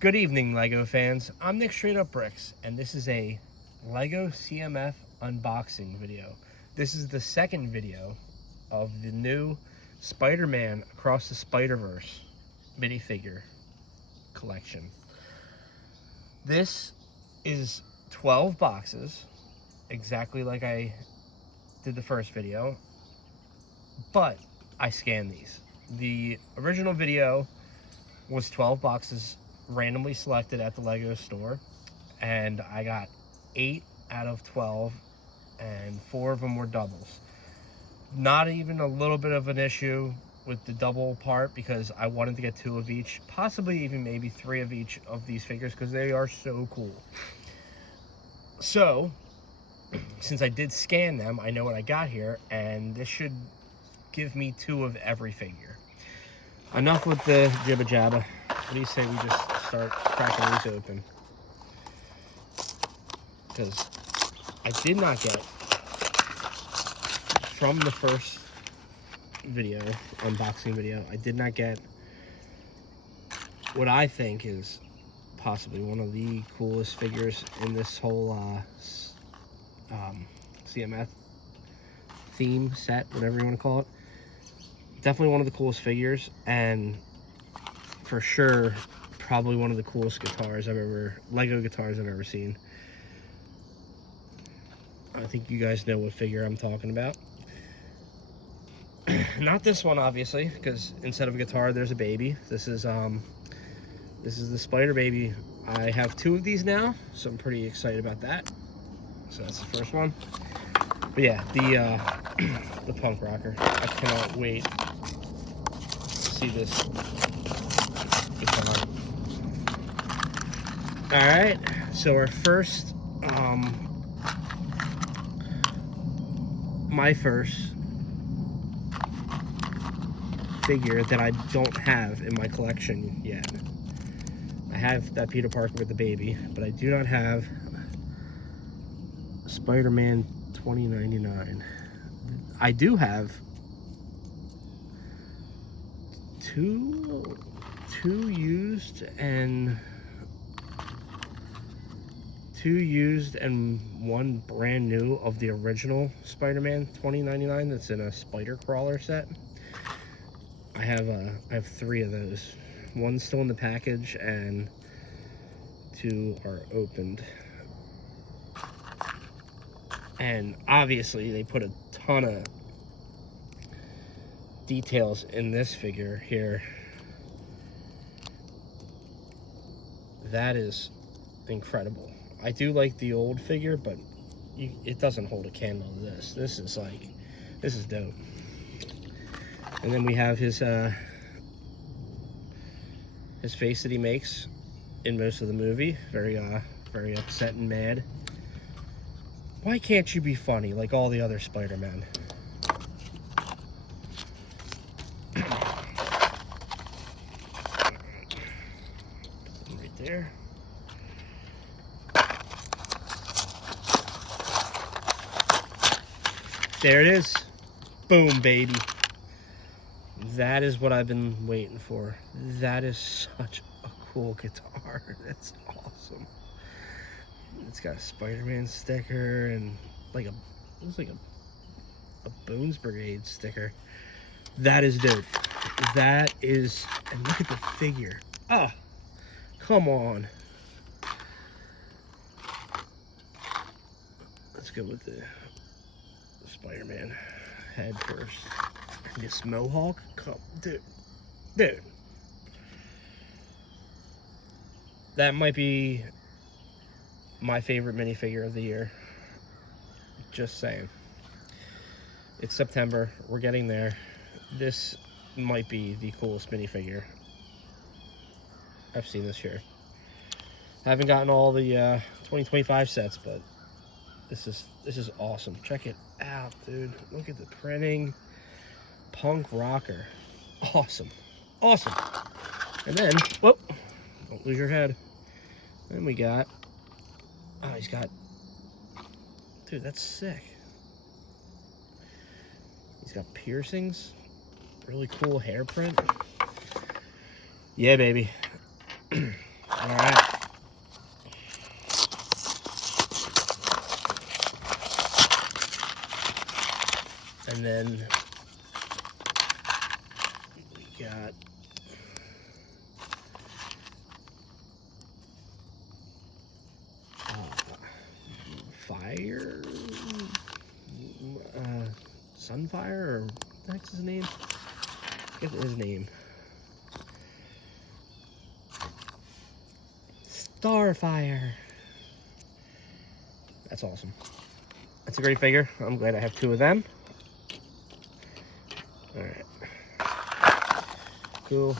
Good evening, Lego fans. I'm Nick Straight Up Bricks, and this is a Lego CMF unboxing video. This is the second video of the new Spider-Man Across the Spiderverse minifigure collection. This is 12 boxes, exactly like I did the first video, but I scanned these. The original video was 12 boxes randomly selected at the Lego store, and I got 8 out of 12, and 4 of them were doubles. Not even a little bit of an issue with the double part, because I wanted to get 2 of each, possibly even maybe 3 of each of these figures, because they are so cool. So since I did scan them, I know what I got here, and this should give me 2 of every figure. Enough with the jibba jabba. What do you say we just start cracking these open? Because I did not get, from the first video, unboxing video, I did not get what I think is possibly one of the coolest figures in this whole CMF theme set, whatever you want to call it. Definitely one of the coolest figures, and for sure probably one of the coolest Lego guitars I've ever seen. I think you guys know what figure I'm talking about. Not this one, obviously, because instead of a guitar there's a baby. This is the Spider Baby. I have 2 of these now, so I'm pretty excited about that. So that's the first one. But yeah, the punk rocker. I cannot wait to see this guitar. Alright, so our first, my first figure that I don't have in my collection yet. I have that Peter Parker with the baby, but I do not have Spider-Man 2099. I do have two used and 1 brand new of the original Spider-Man 2099 that's in a spider crawler set. I have 3 of those. 1's still in the package and 2 are opened. And obviously they put a ton of details in this figure here. That is incredible. I do like the old figure, but it doesn't hold a candle to this. This is dope. And then we have his face that he makes in most of the movie. Very upset and mad. Why can't you be funny like all the other Spider-Men? Right there. There it is. Boom, baby. That is what I've been waiting for. That is such a cool guitar. That's awesome. It's got a Spider-Man sticker and it looks like a Bones Brigade sticker. That is dope. That is, and look at the figure. Oh, come on. Let's go with the Spider-Man head first. And this mohawk, dude. That might be my favorite minifigure of the year. Just saying. It's September. We're getting there. This might be the coolest minifigure I've seen this year. I haven't gotten all the 2025 sets, but this is awesome. Check it out, dude. Look at the printing. Punk rocker. Awesome. Awesome. And then, whoop, don't lose your head. Then we got, oh, he's got, dude, that's sick. He's got piercings. Really cool hair print. Yeah, baby. All then we got Fire, Sunfire, or what the heck's his name? I forget his name. Starfire. That's awesome. That's a great figure. I'm glad I have 2 of them. All right. Cool.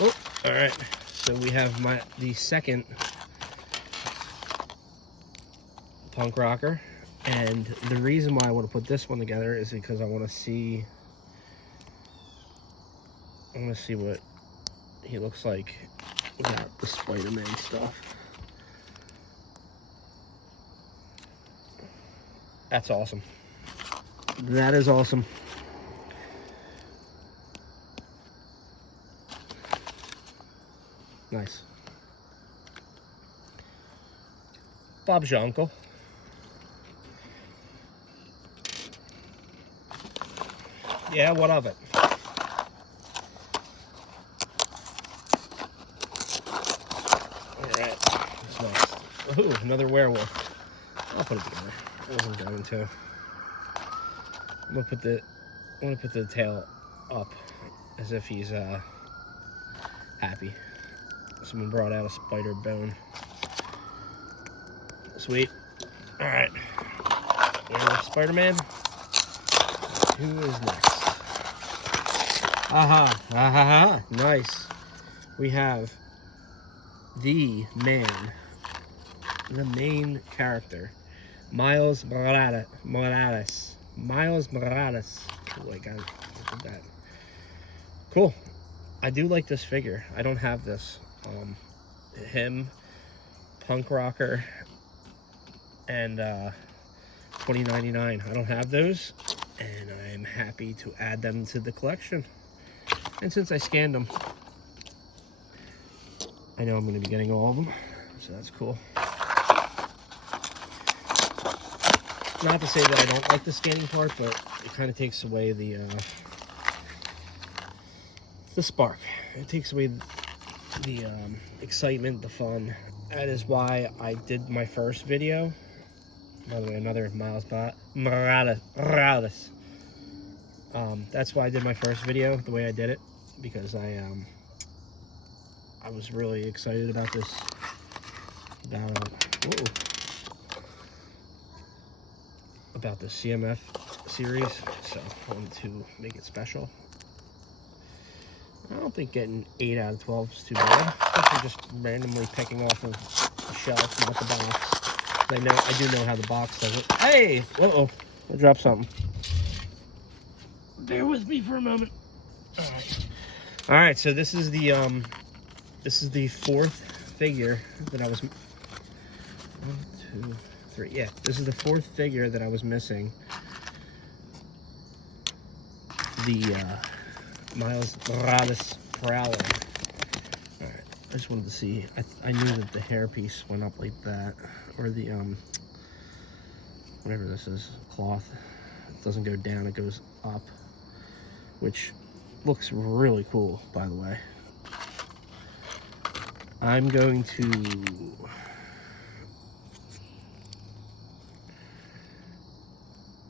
Oh, all right. So we have the second punk rocker, and the reason why I want to put this one together is because I want to see what he looks like without the Spider-Man stuff. That's awesome. That is awesome. Nice. Bob's your uncle. Yeah, what of it? Alright, what's next? Ooh, another werewolf. I'll put it together. I wasn't going to. I'm gonna put the tail up as if he's happy. Someone brought out a spider bone. Sweet. Alright. Spider-Man. Who is next? Aha. Aha. Nice. We have the man. The main character. Miles Morales. Miles Morales. Oh, I got it. Look at that. Cool. I do like this figure. I don't have this. Him, Punk Rocker, and 2099. I don't have those, and I'm happy to add them to the collection. And since I scanned them, I know I'm going to be getting all of them, so that's cool. Not to say that I don't like the scanning part, but it kind of takes away the spark. It takes away the excitement, the fun. That is why I did my first video. By the way, another Miles Morales. That's why I did my first video the way I did it, because I was really excited about this. About the CMF series, so I wanted to make it special. I don't think getting 8 out of 12 is too bad. Especially just randomly picking off of the shelf and not the box. I do know how the box does it. Hey! Uh-oh. I dropped something. Bear with me for a moment. Alright. Alright, so this is the fourth figure that I was... 1, 2, 3. Yeah, this is the fourth figure that I was missing. The Miles Morales Prowler. Alright, I just wanted to see. I knew that the hairpiece went up like that. Or the, whatever this is, cloth. It doesn't go down, it goes up. Which looks really cool, by the way. I'm going to...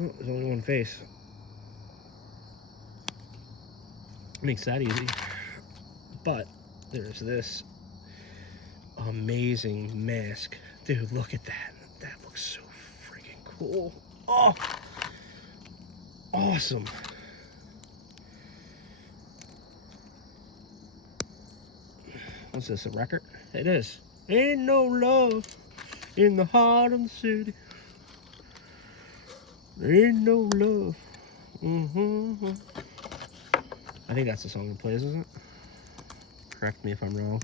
Oh, there's only one face. Makes that easy. But there's this amazing mask. Dude, look at that. That looks so freaking cool. Oh, awesome. What's this, a record? It is. Ain't no love in the heart of the city. Ain't no love. I think that's the song that plays, isn't it? Correct me if I'm wrong.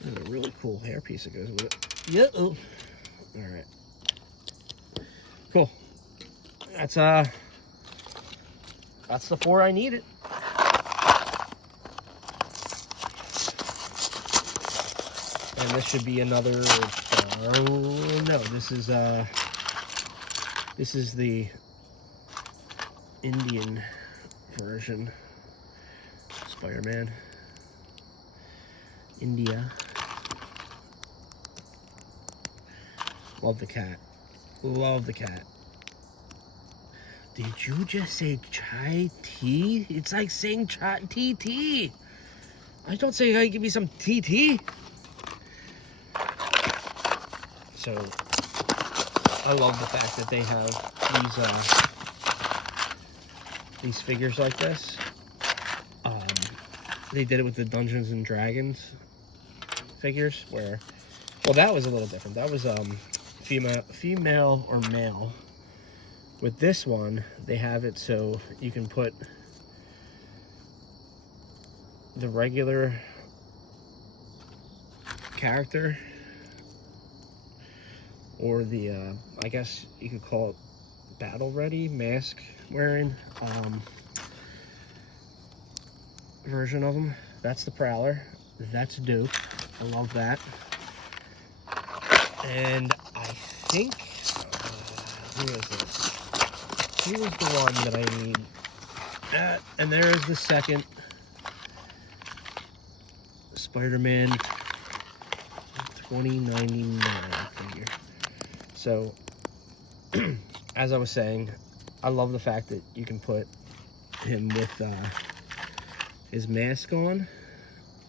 There's a really cool hairpiece that goes with it. Yep. Oh. Alright. Cool. That's the 4 I needed. And this should be another no, this is the Indian version. Spider-Man. India. Love the cat. Love the cat. Did you just say chai tea? It's like saying chai tea. I don't say, hey, give me some tea. So, I love the fact that they have these figures like this. They did it with the Dungeons and Dragons figures, where, well, that was a little different. That was female or male. With this one, they have it so you can put the regular character or the I guess you could call it battle ready mask wearing version of them. That's the Prowler. That's dope. I love that. And I think who is this? Who was the one that I need? And there is the second Spider-Man 2099 figure. So, as I was saying, I love the fact that you can put him with his mask on.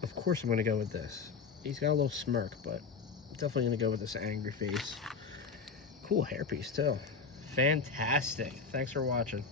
Of course I'm going to go with this. He's got a little smirk, but I'm definitely going to go with this angry face. Cool hairpiece, too. Fantastic. Thanks for watching.